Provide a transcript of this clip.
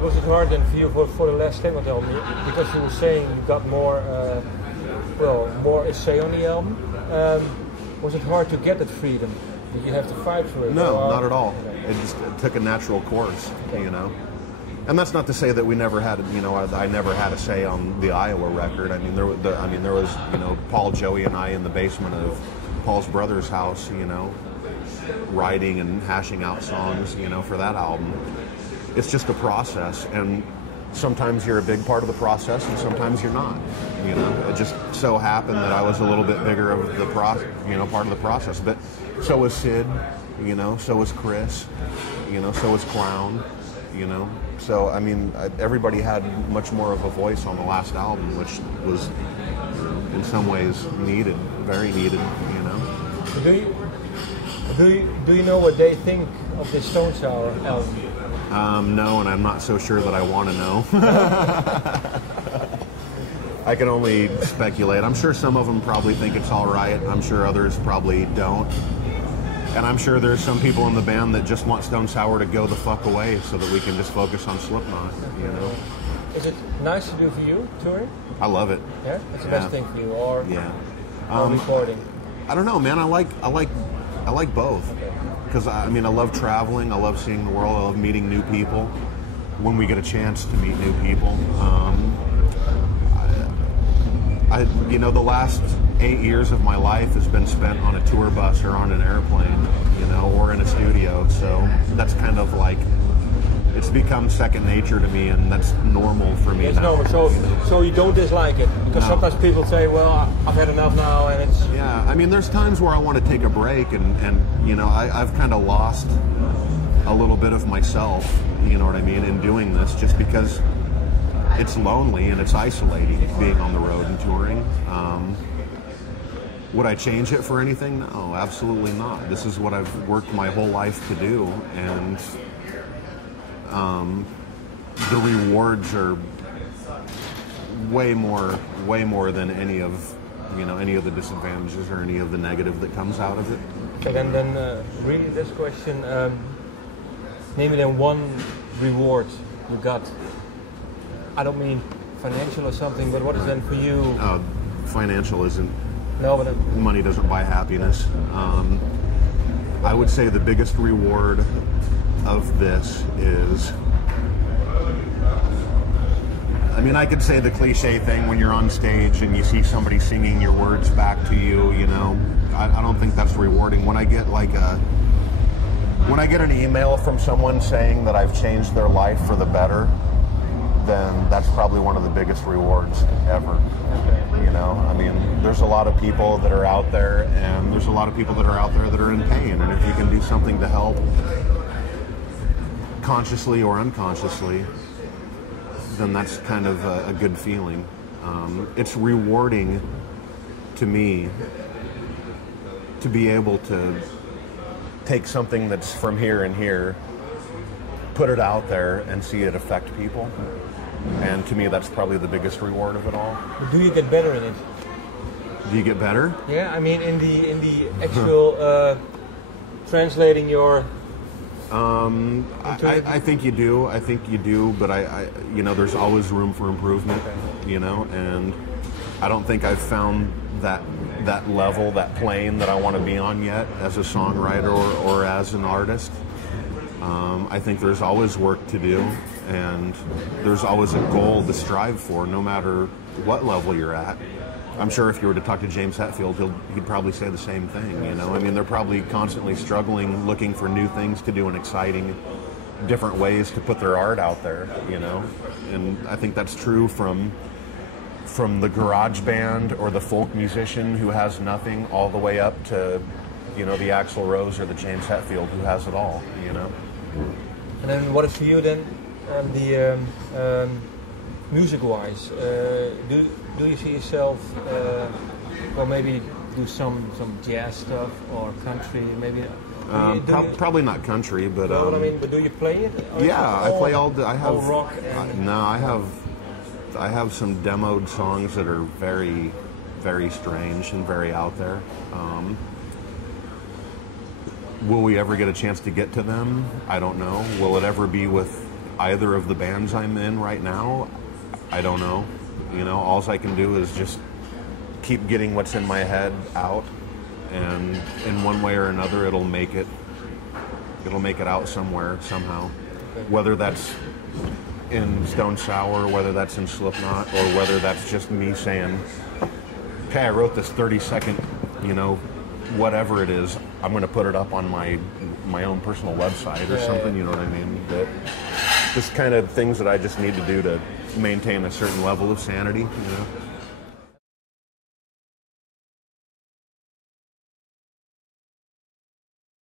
was it hard then for you for the last Slipknot album? Because you were saying you got more, more essay on the album. Was it hard to get that freedom? Did you have to fight for it? No, not at all. It just took a natural course, you know. And that's not to say that we never had, you know, I never had a say on the Iowa record. I mean, there was, you know, Paul, Joey, and I in the basement of Paul's brother's house, you know, writing and hashing out songs, you know, for that album. It's just a process, and sometimes you're a big part of the process, and sometimes you're not. You know, it just so happened that I was a little bit bigger of the part of the process. But so was Sid, you know, so was Chris, you know, so was Clown, you know. So I mean, everybody had much more of a voice on the last album, which was in some ways needed, very needed, you know. Do you know what they think of the Stone Sour album? No, and I'm not so sure that I want to know. I can only speculate. I'm sure some of them probably think it's all right. I'm sure others probably don't. And I'm sure there's some people in the band that just want Stone Sour to go the fuck away so that we can just focus on Slipknot, you know. Is it nice to do for you, touring? I love it. Yeah? It's the best thing for you, or recording? I don't know, man. I like both. Because, I mean, I love traveling, I love seeing the world, I love meeting new people when we get a chance to meet new people. You know, the last 8 years of my life has been spent on a tour bus or on an airplane, you know, or in a studio. So that's kind of like, it's become second nature to me, and that's normal for me now. No, so you don't dislike it? Because sometimes people say, well, I've had enough now, and it's... Yeah, I mean, there's times where I want to take a break, and you know, I've kind of lost a little bit of myself, you know what I mean, in doing this, just because it's lonely and it's isolating being on the road and touring. Would I change it for anything? No, absolutely not. This is what I've worked my whole life to do, and the rewards are way more than any of the disadvantages or any of the negative that comes out of it. Okay, and then really this question, maybe then one reward you got. I don't mean financial or something, but what is then for you? Financial isn't. No, but money doesn't buy happiness. I would say the biggest reward of this is, I mean, I could say the cliche thing when you're on stage and you see somebody singing your words back to you, you know, I don't think that's rewarding. When I get an email from someone saying that I've changed their life for the better, then that's probably one of the biggest rewards ever. You know, I mean, there's a lot of people that are out there, and there's a lot of people that are out there that are in pain, and if you can do something to help, consciously or unconsciously, then that's kind of a good feeling. It's rewarding to me to be able to take something that's from here and here, put it out there, and see it affect people. And to me, that's probably the biggest reward of it all. But do you get better in it? Do you get better? Yeah, I mean, in the actual translating your. I think you do. I think you do. But you know, there's always room for improvement. Okay. You know, and I don't think I've found that level, that plane that I want to be on yet as a songwriter or as an artist. I think there's always work to do, and there's always a goal to strive for, no matter what level you're at. I'm sure if you were to talk to James Hetfield, he'd probably say the same thing, you know? I mean, they're probably constantly struggling, looking for new things to do and exciting, different ways to put their art out there, you know? And I think that's true from the garage band or the folk musician who has nothing all the way up to, you know, the Axl Rose or the James Hetfield who has it all, you know? And then what is for you then, music-wise? Do you see yourself, or maybe do some jazz stuff or country? Maybe. Probably not country, but. What I mean, but do you play it? Yeah, I play all. I have all rock. And I have some demoed songs that are very, very strange and very out there. Will we ever get a chance to get to them? I don't know. Will it ever be with either of the bands I'm in right now, I don't know. You know, all I can do is just keep getting what's in my head out, and in one way or another, it'll make it out somewhere, somehow. Whether that's in Stone Sour, whether that's in Slipknot, or whether that's just me saying, okay, I wrote this 30-second, you know, whatever it is, I'm going to put it up on my own personal website or something, you know what I mean? That just kind of things that I just need to do to maintain a certain level of sanity, you know?